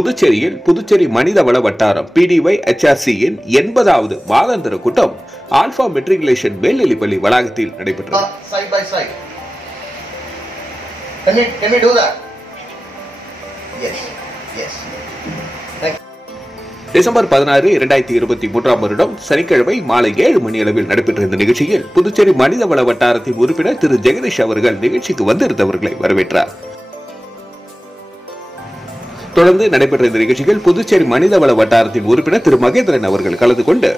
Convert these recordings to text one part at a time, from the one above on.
புதுச்சேரியில் புதுச்சேரி மனிதவள வட்டாரம் PDY-HRC-யின் 80வது மாதாந்திர கூட்டம் ஆல்பா மெட்ரிகுலேஷன் மேல்நிலைப்பள்ளி வளாகத்தில் நடைபெற்றது. டிசம்பர் 16, 2023 வருடம் சனிக்கிழமை மாலை 7 மணி அளவில் நடைபெற்ற இந்த நிகழ்ச்சியில் புதுச்சேரி மனிதவள வட்டாரத்தின் உறுப்பினர் திரு ஜெகதீஷ் அவர்கள் நிகழ்ச்சிக்கு வந்திருந்தவர்களை வரவேற்றார். தொடர்ந்து நடைபெற்ற இந்த நிகழ்ச்சியில் புதுச்சேரி மனிதவள வட்டாரத்தின் உறுப்பினர் திரு மகேந்திரன் அவர்கள் கலந்து கொண்டு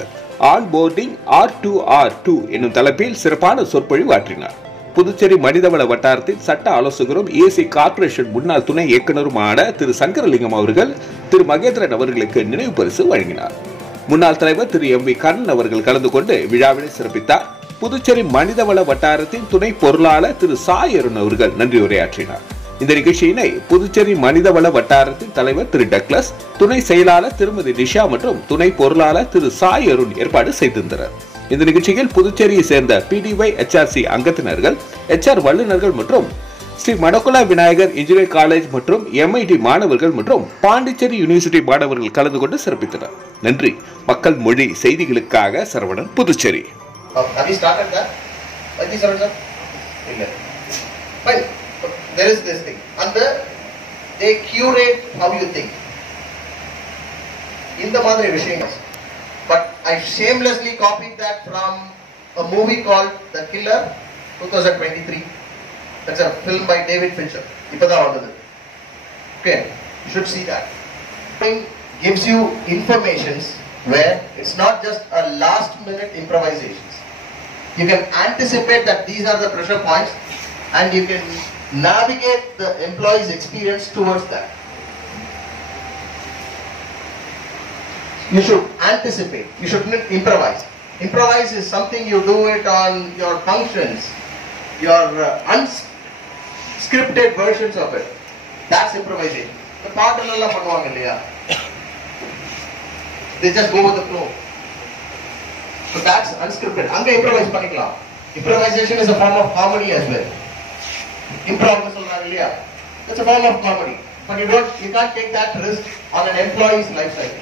ஆன்போர்டிங் R2R2 என்னும் தலைப்பில் சிறப்பான சொற்பொழிவு ஆற்றினார். புதுச்சேரி மனிதவள வட்டாரத்தின் சட்ட ஆலோசகரும் AC கார்ப்பரேஷன் முன்னாள் துணை இயக்குநருமான திரு சங்கரலிங்கம் அவர்கள் திரு மகேந்திரன் அவர்களுக்கு நினைவு பரிசு வழங்கினார். முன்னாள் தலைவர் திரு M.V.கண அவர்கள் கலந்து கொண்டு விழாவினை சிறப்பித்தார். புதுச்சேரி மனிதவள வட்டாரத்தின் துணை பொருளாளர் திரு சாயருண் அவர்கள் நன்றி உரையாற்றினார். இந்த நிகழ்ச்சியினை புதுச்சேரி மனிதவள வட்டாரத்தின் தலைவர் திரு டக்ளஸ், துணை செயலாளர் திருமதி நிஷா மற்றும் துணை பொருளாளர் திரு சாயருண் ஏற்பாடு செய்திருந்தனர். இந்த நிகழ்ச்சியில் புதுச்சேரியை சேர்ந்த PDY-HRC அங்கத்தினர்கள், HR வல்லுநர்கள் மற்றும் ஸ்ரீ மடக்குலா விநாயகர் இன்ஜினியரிங் காலேஜ் மற்றும் MIT மாணவர்கள் மற்றும் பாண்டிச்சேரி யூனிவர்சிட்டி மாணவர்கள் கலந்து கொண்டு சிறப்பித்தனர். நன்றி. மக்கள் மொழி செய்திகளுக்காக சரவணன், Puducherry. There is this thing, and they curate how you think. In the madre vishayangas, but I shamelessly copied that from a movie called The Killer, 2023. That's a film by David Fincher. Ipada vandadu. Okay, you should see that. It gives you informations where it's not just a last minute improvisations. You can anticipate that these are the pressure points, and you can navigate the employee's experience towards that. You should anticipate. You shouldn't improvise. Improvise is something you do it on your functions, your unscripted versions of it. That's improvisation. The part alla பண்ணுவாங்க இல்லையா? They just go with the flow. So that's unscripted. அங்க improvise பண்ணிக்கலாம். Improvisation is a form of comedy as well. Improv சொல்றாங்க இல்லையா? It's a form of comedy, but you can't take that risk on an employee's life cycle.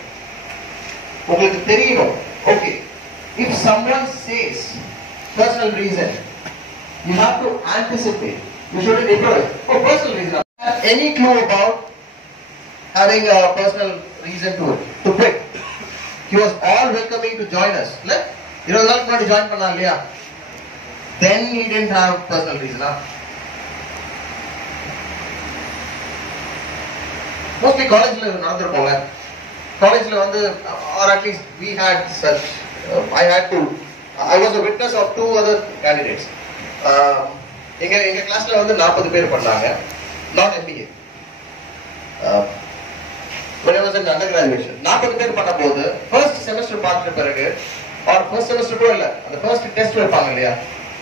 உங்களுக்கு தெரியணும். Okay, if someone says personal reason, you have to anticipate. You shouldn't improvise. Oh, personal reason. Any clue about having a personal reason to quit? He was all welcoming to join us. Like, 20 நாளுக்கு முன்னாடி join பண்ணா இல்லையா? Then he didn't have personal reason. Mostly collegeல நடந்துருப்போங்க. Collegeல வந்து, or at least we had such, I was a witness of 2 other candidates. எங்க கிளாஸ்ல வந்து 40 பேர் பண்ணாங்க, not MBA. When I was in undergraduation, 40 பேர் பண்ணும்போது first semester பார்த்த பிறகு, or first semester கூட இல்ல, அந்த first test வைப்பாங்க இல்லையா,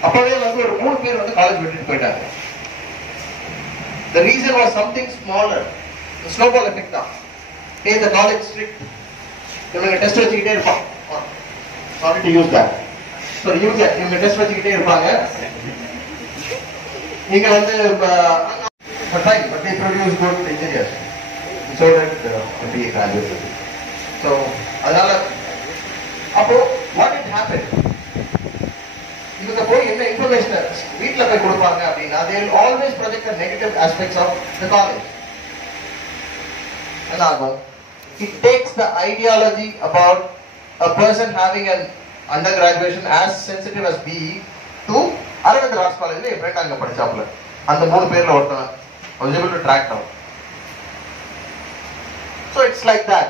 அப்பவே வந்து ஒரு 3 பேர் வந்து காலேஜ் விட்டுட்டு போயிட்டாங்க. The reason was something smaller. The snowball effect தான். Hey, the college strict. இவங்க டெஸ்ட் வச்சுக்கிட்டே இருப்பாங்க. Sorry to use that. So use that. இவங்க டெஸ்ட் வச்சுக்கிட்டே இருப்பாங்க. நீங்க வந்து but fine, but they produce good engineers. So that MBA graduates. So அதனால அப்போ what had happened? இவங்க போய் என்ன இன்ஃபர்மேஷன் வீட்ல போய் கொடுப்பாங்க அப்படின்னா they will always project the negative aspects of the college. It takes the ideology about a person having an undergraduation as sensitive as BE to Aravind Arts College. A friend anga padichapla and the 3 பேர்ல ஒருத்தன் was able to track down. So it's like that.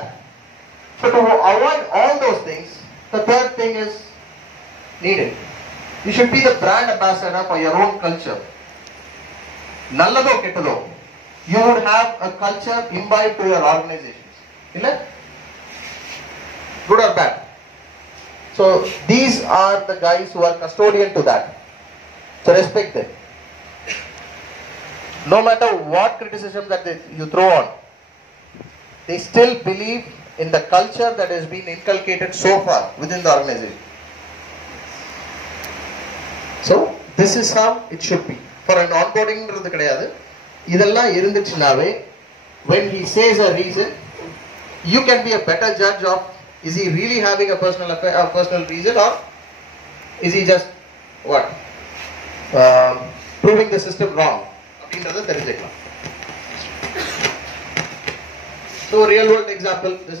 So to avoid all those things, the third thing is needed. You should be the brand ambassador for your own culture. Nallado kettado, you would have a culture imbibed to your organizations. Illa? Good or bad? So these are the guys who are custodian to that. So respect them. No matter what criticism that you throw on, they still believe in the culture that has been inculcated so far within the organization. So this is how it should be. For an onboarding ன்றது கிடையாது. இதெல்லாம் இருந்துச்சுனாவே when he says a reason, you can be a better judge of, is he really having a personal affair, a personal reason, or is he just what proving the system wrong? அப்படின்றத தெரிஞ்சுக்கலாம். So real world example, this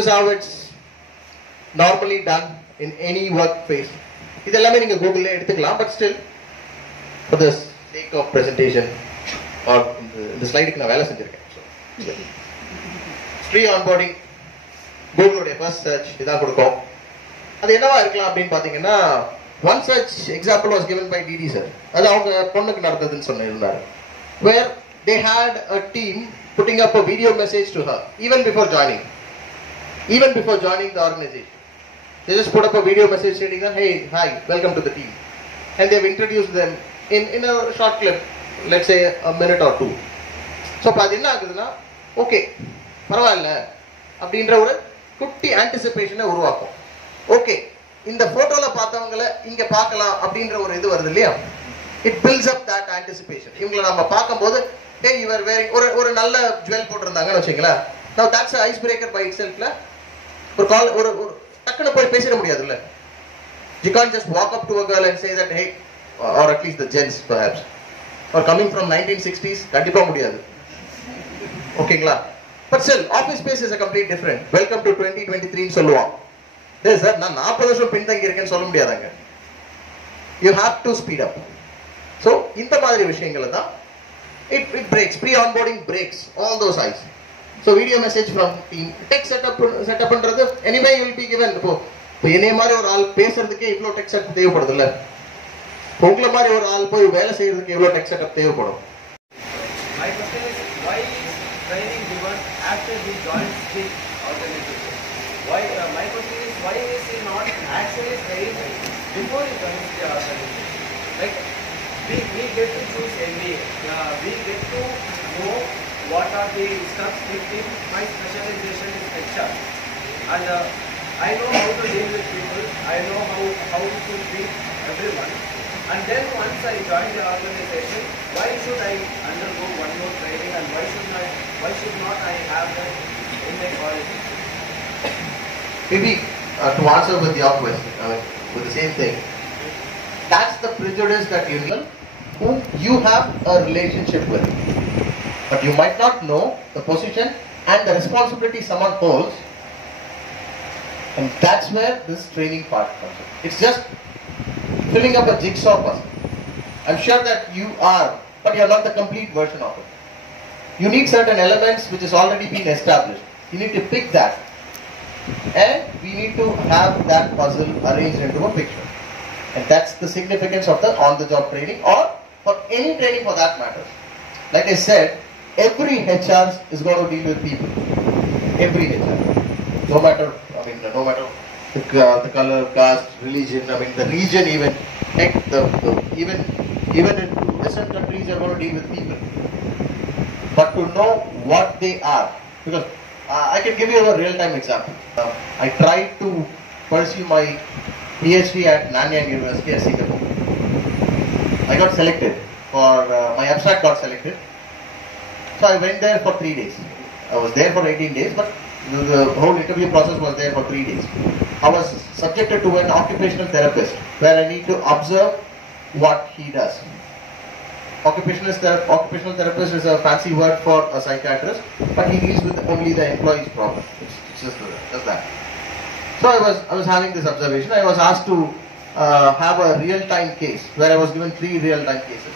is how it's normally done in any workplace. இதெல்லாமே நீங்க கூகுள்ல எடுத்துக்கலாம், but still for the sake of presentation or இந்த ஸ்லைடுக்கு நான் வேலை செஞ்சிருக்கேன். Free onboarding, கூகுளுடைய ஃபர்ஸ்ட் சர்ச் இதான் கொடுக்கும். அது என்னவா இருக்கலாம் அப்படின்னு பாத்தீங்கன்னா, one such example was given by DD sir. அது அவங்க பொண்ணுக்கு நடந்ததுன்னு சொன்னாரு. Where they had a team putting up a video message to her even before joining the organization. They just put up a video message stating that, hey, hi, welcome to the team, and they've introduced them in a short clip, let's say a minute or two. So அது என்ன ஆகுதுன்னா, ஓகே பரவாயில்ல அப்படின்ற ஒரு குட்டி ஆன்டிசிபேஷனை உருவாக்கும். ஓகே, இந்த போட்டோல பார்த்தவங்களை இங்க பார்க்கலாம் அப்படின்ற ஒரு இது வருது இல்லையா? It builds up that anticipation. இவங்களை நம்ம பார்க்கும்போது, hey, you are wearing ஒரு நல்ல ஜுவல் போட்டிருந்தாங்கன்னு வச்சுங்களேன். Now that's an icebreaker by itself. ஒரு டக்குன்னு போய் பேசிட முடியாதுல்ல. You can't just walk up to a girl and say that, hey, or at least the gents perhaps, or coming from 1960s, கண்டிப்பா முடியாது. ஓகேங்களா? But still, office space is a complete different. Welcome to 2023 ன்னு சொல்லுவான். Yes sir, நான் 40 வருஷம் பின்தங்கி இருக்கேன்னு சொல்ல முடியாதாங்க. You have to speed up. So இந்த மாதிரி விஷயங்களை தான் it breaks, pre-onboarding breaks all those eyes. So video message from team, tech setup பண்றது anyway you will be given. இப்போ என்னைய மாதிரி ஒரு ஆள் பேசுறதுக்கே இவ்வளோ டெக் செட்டப் தேவைப்படுது இல்ல, உங்களை மாதிரி ஒரு ஆள் போய் வேலை செய்யறதுக்கு எவ்வளோ டெக் செட்டப் தேவைப்படும்? My question is, why is training given after we join the organization? My question is, why is he not actually trained before he joins the organization? Like, we get to choose MBA. We get to know what are the stuff in my specialization is HR. And I know how to deal with people. I know how to treat everyone. And then once I join the organization, why should I undergo one more training, and why should not I have that in my college? Maybe to answer with your question, with the same thing, that's the prejudice that you need, whom you have a relationship with, but you might not know the position and the responsibility someone holds, and that's where this training part comes in. It's just filling up a jigsaw puzzle. I'm sure that you are, but you're not the complete version of it. You need certain elements which has already been established. You need to pick that, and we need to have that puzzle arranged into a picture. And that's the significance of the on-the-job training, or for any training for that matter. Like I said, every HR is going to deal with people. Every HR, no matter the color, caste, religion. The region even. Heck, even in Western countries, you're going to deal with people. But to know what they are, because I can give you a real-time example. I tried to pursue my PhD at Nanyang University at Singapore. I got selected for my abstract got selected, so I went there for 3 days. I was there for 18 days, but the whole interview process was there for 3 days. I was subjected to an occupational therapist where I need to observe what he does. Occupational therapist is a fancy word for a psychiatrist, but he deals with only the employee's problem. It's just that. So I was having this observation. I was asked to have a real-time case where I was given 3 real-time cases.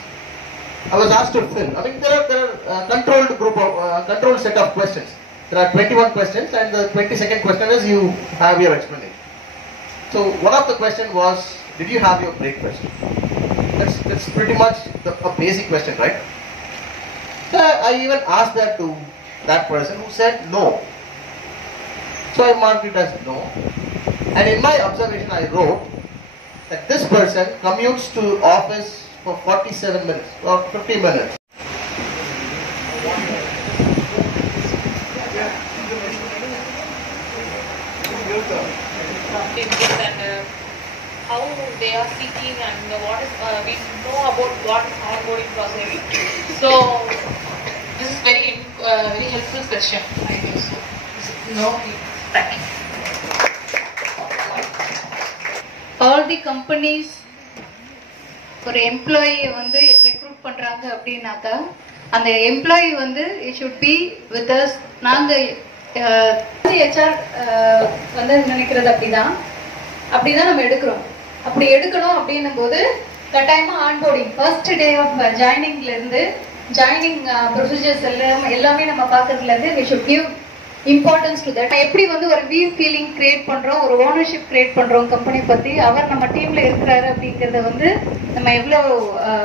I was asked to fill. There are controlled set of questions. There are 21 questions, and the 22nd question is you have your explanation. So one of the question was, did you have your breakfast? That's pretty much a basic question, right? So I even asked that to that person, who said no. So I marked it as no. And in my observation I wrote that this person commutes to office for 47 minutes or 50 minutes. And how they are seeking, and what is we know about what is onboarding process. So this is very very helpful session. I think so. No, thank you. All the companies ஒரு எம்ப்ளாயியை வந்து ரெக்ரூட் பண்றாங்க அப்படின்னாக்கா அந்த எம்ப்ளாயி வந்து it should be with us. நாங்க HR வந்து நினைக்கிறது அப்படிதான் நம்ம எடுக்கிறோம். அப்படி எடுக்கணும் அப்படின்னும் போது கட்டாயமா ஆன்போர்டிங் ஃபர்ஸ்ட் டே ஆஃப் ஜாயினிங்ல இருந்து ஜாயினிங் ப்ரொசீஜர்ஸ் எல்லாமே நம்ம பார்க்கறதுல இருந்து we should give importance to that. எப்படி வந்து ஒரு வீ ஃபீலிங் கிரியேட் பண்றோம், ஒரு ஓனர்ஷிப் கிரியேட் பண்றோம் கம்பெனி பத்தி, அவர் நம்ம டீம்ல இருக்கிறாரு அப்படிங்கறத வந்து நம்ம எவ்வளவு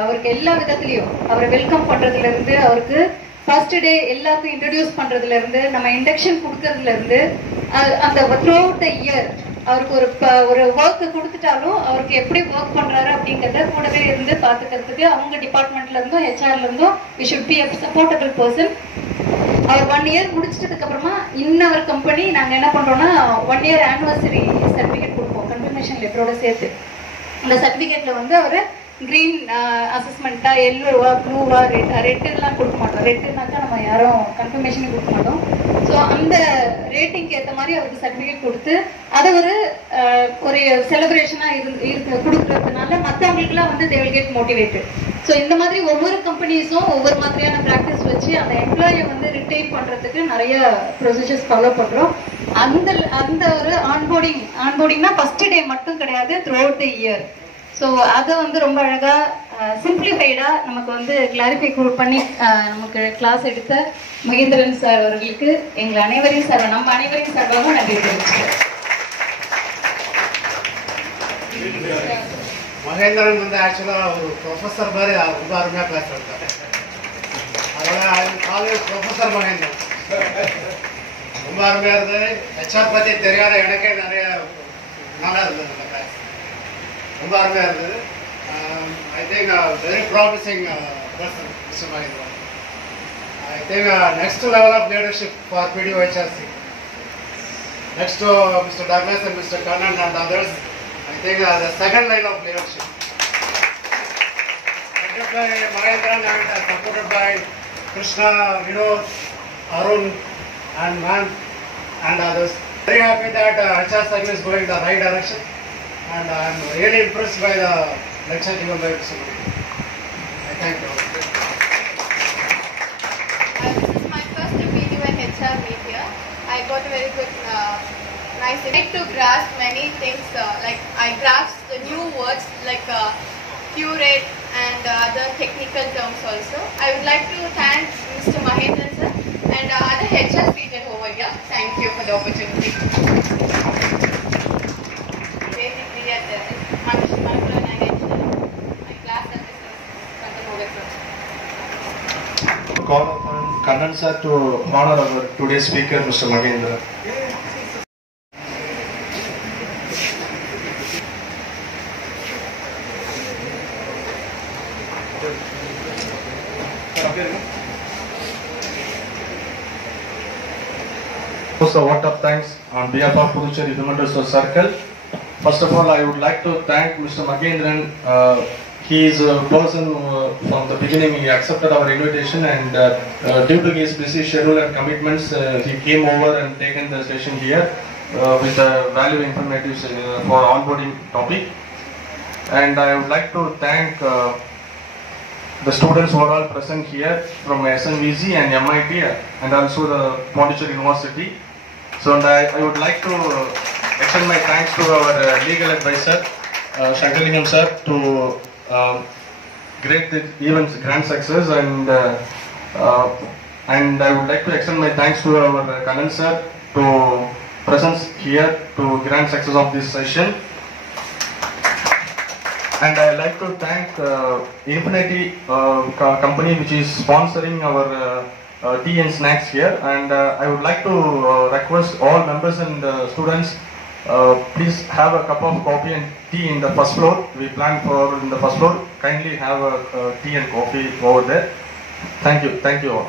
அவருக்கு எல்லா விதத்திலையும் அவரை வெல்கம் பண்றதுல இருந்து அவருக்கு ஃபர்ஸ்ட் டே எல்லாருக்கும் இன்ட்ரடியூஸ் பண்றதுல இருந்து நம்ம இண்டக்ஷன் கொடுக்கறதுல இருந்து அந்த த்ரூ அவுட் த இயர் அவருக்கு ஒரு ஒர்க் கொடுத்துட்டாலும் அவருக்கு எப்படி ஒர்க் பண்றாரு அப்படிங்கறத கூடவே இருந்து பாத்துக்கிறதுக்கு அவங்க டிபார்ட்மெண்ட்ல இருந்தும் ஹெச்ஆர்ல இருந்தும் we should be a supportable person. அவர் 1 இயர் முடிச்சிட்டதுக்கு அப்புறமா இன்னொரு கம்பெனி நாங்க என்ன பண்றோம்னா 1 இயர் ஆனிவர்சரி சர்டிபிகேட் கொடுப்போம் கன்ஃபர்மேஷன் லெட்டரோட சேர்த்து. அந்த சர்டிபிகேட்ல வந்து அவர் கிரீன் அசஸ்மெண்டா, எல்லோவா, ப்ளூவா, ரெட் எல்லாம் கொடுக்க மாட்டோம். ரெட்னாக்கா நம்ம யாரும் கன்ஃபர்மேஷன் கொடுக்க மாட்டோம். ஸோ அந்த ரேட்டிங்க்கு ஏற்ற மாதிரி அவருக்கு சர்டிபிகேட் கொடுத்து அதை ஒரு செலிப்ரேஷனா கொடுக்கறதுனால மற்றவங்களுக்குலாம் வந்து they will get motivated. So இந்த மாதிரி ஒவ்வொரு கம்பெனிஸும் ஒவ்வொரு மாதிரியான ப்ராக்டிஸ் வச்சு அந்த எம்ப்ளாயை வந்து ரிட்டைன் பண்றதுக்கு நிறைய ப்ரொசீஜர்ஸ் ஃபாலோ பண்றோம். அந்த ஒரு ஆன்போர்டிங்னா ஃபர்ஸ்ட் டே மட்டும் கிடையாது, through out the year. So அதை வந்து ரொம்ப அழகா சிம்பிளிஃபைடா நமக்கு வந்து கிளாரிஃபை பண்ணி நமக்கு கிளாஸ் எடுத்த மகேந்திரன் சார் அவர்களுக்கு நம்ம அனைவரையும் சார்பாக நன்றி தெரிவிச்சுக்கிறேன். மகேந்திரன் வந்து ஆக்சுவலா ஒரு ப்ரொஃபஸர் மாதிரி ரொம்ப அருமையா கிளாஸ் எடுத்தாரு. அதனால காலேஜ் ப்ரொஃபஸர் மகேந்திரன் ரொம்ப அருமையா இருந்தது. ஹெச்ஆர் பத்தி தெரியாத எனக்கே நிறைய நல்லா இருந்தது அந்த கிளாஸ், ரொம்ப அருமையா இருந்தது. I think very promising person, Mr. Mahendra. I think next level of leadership for PDOHRC. Next to Mr. Douglas and Mr. Kannan and others, I think the second line of leadership. Led by Mahendra and supported by Krishna, Vinod, Arun and Man and others. Very happy that HR service is going in the right direction, and I am really impressed by the lecture given by Mr. Mahendra. I thank you. This is my first PDO and HR meet here. I got a very good, nice way to grasp many things. Like I grasped the new words like curate and other technical terms also. I would like to thank Mr. Mahendran sir and other HR seated over here. Thank you for the opportunity. Basically, my class at this Call upon Kannan sir to honor our today's speaker, Mr. Mahendra. So, vote of thanks on behalf of Puducherry Human Resource Circle. First of all, I would like to thank Mr. Mahendran. He is a person who, from the beginning, he accepted our invitation, and due to his busy schedule and commitments, he came over and taken the session here with the value informative for onboarding topic. And I would like to thank the students who are all present here from SNVC and MIT and also the Pondicherry University. So I would like to extend my thanks to our legal advisor, Shankalingam sir, to create the event's grand success, and I would like to extend my thanks to our Kannan sir to presence here to grand success of this session. And I like to thank Infinity company which is sponsoring our tea and snacks here, and I would like to request all members and students, please have a cup of coffee and tea in the first floor. We plan for in the first floor. Kindly have a tea and coffee over there. Thank you all.